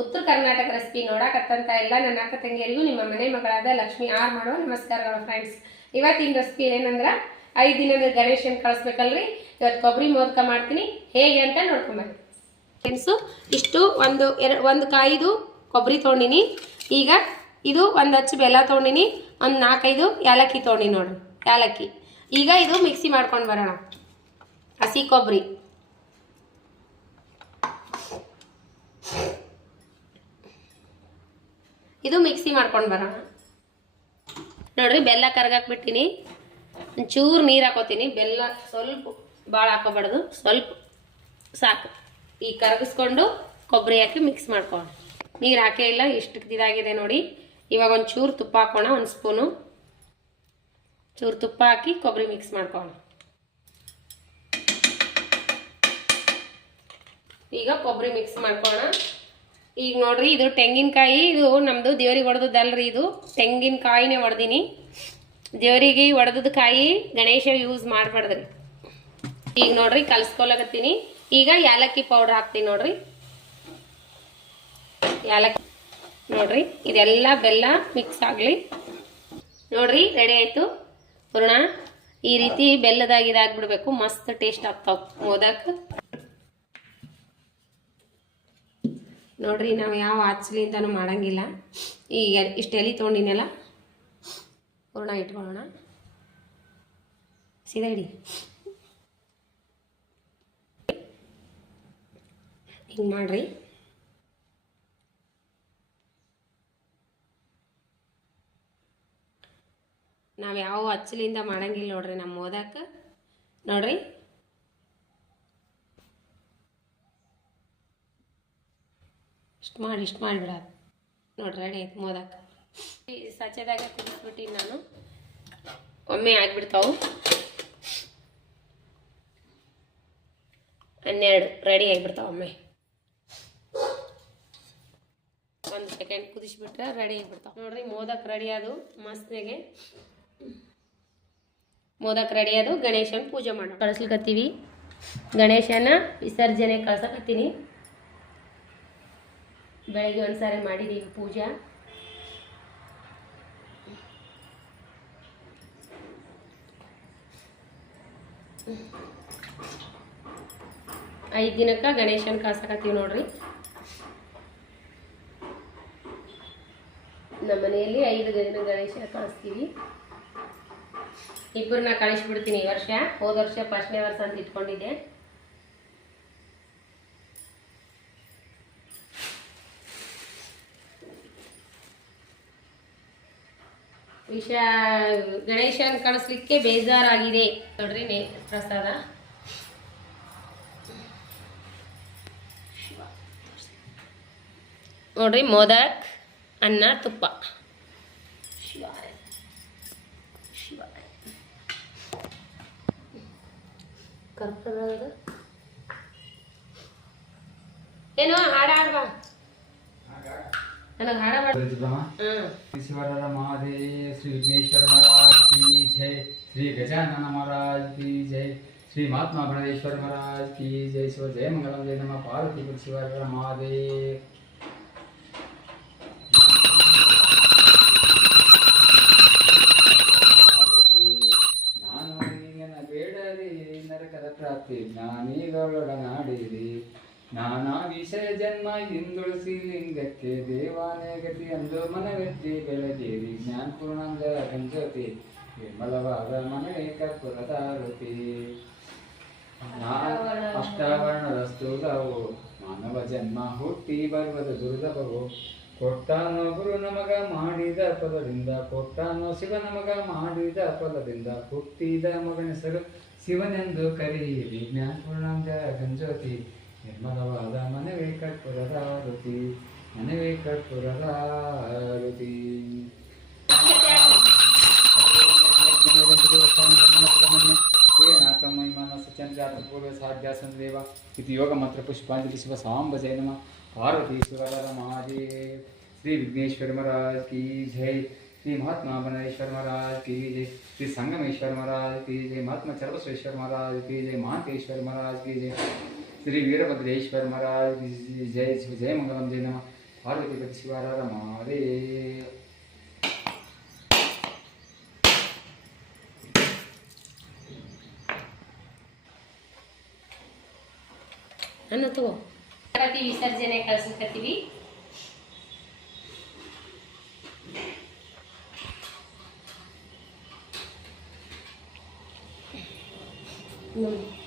ಉತ್ತರ ಕರ್ನಾಟಕ ರೆಸಿಪಿ ನೋಡಕತ್ತಂತ ಎಲ್ಲ ನನ್ನ ಅಕ್ಕ ತಂಗಿಯರಿಗೂ ನಿಮ್ಮ ಮನೆ ಮಗಳಾದ ಲಕ್ಷ್ಮಿ ಆರ್ ಮಾಡುವ ನಮಸ್ಕಾರಗಳು ಫ್ರೆಂಡ್ಸ್. ಇವತ್ತಿನ ರೆಸಿಪಿ ಏನಂದ್ರೆ 5 ದಿನದ ಗಣೇಶನ್ ಕಳಿಸ್ಬೇಕಲ್ರಿ. ಇವತ್ತು ಕೊಬ್ಬರಿ ಮೋದಕ ಮಾಡ್ತೀನಿ, ಹೇಗೆ ಅಂತ ನೋಡ್ಕೊಂಬನ್ನಿ ಫ್ರೆಂಡ್ಸು. ಇಷ್ಟು ಒಂದು ಕಾಯಿದು ಕೊಬ್ಬರಿ ತೊಗೊಂಡಿನಿ. ಈಗ ಇದು ಒಂದು ಹಚ್ಚು ಬೆಲ್ಲ ತೊಗೊಂಡಿನಿ, ಒಂದು 4-5 ಏಲಕ್ಕಿ ತೊಗೊಂಡಿನಿ ನೋಡ್ರಿ, ಏಲಕ್ಕಿ. ಈಗ ಇದು ಮಿಕ್ಸಿ ಮಾಡ್ಕೊಂಡು ಬರೋಣ. ಹಸಿ ಕೊಬ್ಬರಿ ಇದು ಮಿಕ್ಸಿ ಮಾಡ್ಕೊಂಡು ಬರೋಣ ನೋಡ್ರಿ. ಬೆಲ್ಲ ಕರಗಾಕ್ಬಿಟ್ಟಿನಿ, ಒಂಚೂರು ನೀರು ಹಾಕೋತೀನಿ. ಬೆಲ್ಲ ಸ್ವಲ್ಪ ಭಾಳ ಹಾಕೋಬಾರ್ದು, ಸ್ವಲ್ಪ ಸಾಕು. ಈಗ ಕರಗಿಸ್ಕೊಂಡು ಕೊಬ್ಬರಿ ಹಾಕಿ ಮಿಕ್ಸ್ ಮಾಡ್ಕೊಳ್ಳೋಣ. ನೀರು ಹಾಕೇ ಇಲ್ಲ, ಇಷ್ಟು ಇದಾಗಿದೆ ನೋಡಿ. ಇವಾಗ ಒಂಚೂರು ತುಪ್ಪ ಹಾಕೋಣ, ಒಂದು ಸ್ಪೂನು ಚೂರು ತುಪ್ಪ ಹಾಕಿ ಕೊಬ್ಬರಿ ಮಿಕ್ಸ್ ಮಾಡ್ಕೊಳ್ಳೋಣ. ಈಗ ಕೊಬ್ಬರಿ ಮಿಕ್ಸ್ ಮಾಡ್ಕೊಳ್ಳೋಣ. ಈಗ ನೋಡ್ರಿ, ಇದು ತೆಂಗಿನಕಾಯಿ, ಇದು ನಮ್ಮದು ದೇವ್ರಿಗೆ ಹೊಡೆದದ್ದಲ್ರಿ, ಇದು ತೆಂಗಿನಕಾಯಿನೇ ಹೊಡೆದೀನಿ. ದೇವರಿಗೆ ಹೊಡೆದದ ಕಾಯಿ ಗಣೇಶ ಯೂಸ್ ಮಾಡಬಾರ್ದ್ರಿ. ಈಗ ನೋಡ್ರಿ ಕಲ್ಸ್ಕೊಳಕತ್ತೀನಿ. ಈಗ ಏಲಕ್ಕಿ ಪೌಡರ್ ಹಾಕ್ತೀನಿ ನೋಡ್ರಿ, ಏಲಕ್ಕಿ ನೋಡ್ರಿ. ಇದೆಲ್ಲ ಬೆಲ್ಲ ಮಿಕ್ಸ್ ಆಗಲಿ ನೋಡ್ರಿ. ರೆಡಿ ಆಯಿತು ಪೂರ್ಣ. ಈ ರೀತಿ ಬೆಲ್ಲದಾಗಿ ಇದಾಗ್ಬಿಡ್ಬೇಕು, ಮಸ್ತ್ ಟೇಸ್ಟ್ ಆಗ್ತಾವ ಮೋದಕ್ ನೋಡ್ರಿ. ನಾವು ಯಾವ ಆಚಲಿಂದನೂ ಮಾಡಂಗಿಲ್ಲ. ಈಗ ಇಷ್ಟು ಎಲೆ ತೊಗೊಂಡಿನಲ್ಲ, ಪೂರ್ಣ ಇಟ್ಕೊಳ್ಳೋಣ. ಸೀದಾ ಇಡಿ, ಹಿಂಗೆ ಮಾಡ್ರಿ. ನಾವು ಯಾವ ಹಚ್ಚಲಿಂದ ಮಾಡಂಗಿಲ್ಲ ನೋಡ್ರಿ ನಮ್ಮ ಮೋದಕ ನೋಡ್ರಿ. ಇಷ್ಟು ಮಾಡಿಬಿಡೋದು ನೋಡ್ರಿ. ರೆಡಿ ಆಯ್ತು ಮೋದಕ. ಈ ಸಚ್ಚದಾಗ ಕುದಿಸ್ಬಿಟ್ಟಿನಿ ನಾನು, ಒಮ್ಮೆ ಆಗಿಬಿಡ್ತಾವು. 12 ರೆಡಿ ಆಗಿಬಿಡ್ತಾವೆ ಒಮ್ಮೆ. 1 ಸೆಕೆಂಡ್ ಕುದಿಸ್ಬಿಟ್ರೆ ರೆಡಿ ಆಗಿಬಿಡ್ತಾವೆ ನೋಡ್ರಿ. ಮೋದಕ್ ರೆಡಿ ಅದು ಮಸ್ತ್ನಾಗೆ. ಮೋದಕ್ ರೆಡಿ ಅದು. ಗಣೇಶನ ಪೂಜೆ ಮಾಡೋ ಕಳಿಸ್ಲಿಕತ್ತೀವಿ. ಗಣೇಶನ ವಿಸರ್ಜನೆ ಕಳ್ಸಕತ್ತೀನಿ. ಬೆಳಗ್ಗೆ ಒಂದ್ಸಾರಿ ಮಾಡಿದೀವಿ ಪೂಜಾ. ಐದು ದಿನಕ್ಕೆ ಗಣೇಶನ ಕಳ್ಸಕತ್ತೀವಿ ನೋಡ್ರಿ. ನಮ್ಮ ಮನೆಯಲ್ಲಿ 5 ದಿನ ಗಣೇಶ ಕಳಿಸ್ತೀವಿ. ಇಬ್ಬರನ್ನ ಕಳಿಸ್ಬಿಡ್ತೀನಿ ಈ ವರ್ಷ. ಹೋದ ವರ್ಷ ಫಸ್ಟ್ನೇ ವರ್ಷ ಅಂತ ಇಟ್ಕೊಂಡಿದ್ದೆ. ಗಣೇಶನ್ ಕಳಿಸ್ಲಿಕ್ಕೆ ಬೇಜಾರಾಗಿದೆ ನೋಡ್ರಿ. ಪ್ರಸಾದ ನೋಡ್ರಿ, ಮೋದಕ್, ಅನ್ನ, ತುಪ್ಪ. ಕರ್ಪೂರದ ಏನು ಹಾಡಾಡ್ಬಾ, ನನಗೆ ಹಾಡ ईश्वर महादेव, श्री विघ्नेश्वर महाराज की जय, श्री गजानन महाराज की जय, श्री महात्मा गणेश्वर महाराज की जय. शिव जय मंगलम, जय नमः पार्वती शिवर महादेव. ನಾನು ನಿನ್ನ ಬೇಡರಿ ನರಕದ ಪ್ರಾಪ್ತಿ ಜ್ಞಾನಿಗಳೊಡನಾಡಿರಿ. ನಾನಾ ವಿಷಯ ಜನ್ಮ ಹಿಂದುಳಿಸಿ ಲಿಂಗಕ್ಕೆ ದೇವಾನೇ ಗತಿ ಅಂದು ಮನವೆತ್ತಿ ಬೆಳಗೇರಿ. ಜ್ಞಾನ ಪೂರ್ಣಾಂಗ ಗಂಜತಿ ವಿಮಲವಾದ ಮನೆ ಕರ್ಪುರದಾರತಿ. ಅಷ್ಟಾವರಣದ ಸ್ಥೂಲವು ಮಾನವ ಜನ್ಮ ಹುಟ್ಟಿ ಬರುವುದು ದುರ್ಲಭವು. ಕೊಟ್ಟಾನೋ ಗುರು ನಮಗ ಮಾಡಿದ ಫಲದಿಂದ, ಕೊಟ್ಟಾನೋ ಶಿವ ನಮಗ ಮಾಡಿದ ಫಲದಿಂದ. ಹುಟ್ಟಿದ ಮಗನೆಸರು ಶಿವನೆಂದು ಕರೆಯಿರಿ. ಜ್ಞಾನ ಪೂರ್ಣಾಂಗ ಗಂಜೋತಿ ನಿರ್ಮಲವಾದ ಮನವೇ ಕರ್ಪೂರದ ರುತಿ, ಮನವೇ ಕರ್ಪೂರದ ರುತಿ. पूर्व साध्यासनदेव इति योग मंत्र पुष्पांजलि शिव सांब जय नमः पार्वतीश्वर महादेव. श्री विघ्नेश्वर महाराज की जय, श्री महात्मा बनरेश्वर महाराज की जय, श्री संगमेश्वर महाराज की जय, महात्मा चरबसवेश्वर महाराज की जय, महांतेश्वर महाराज की जय, श्री वीरभद्रेश्वर महाराज की जय. जय मंगलम, जय नमः ಪಾರ್ವತಿ ಪತಿ ಶಿವರ ಮಹಾದೇವ್. ಅನ್ನ ತಗೋ. ಗಣಪತಿ ವಿಸರ್ಜನೆ ಕಳ್ಸಕತ್ತೀವಿ. ನೋಡಿ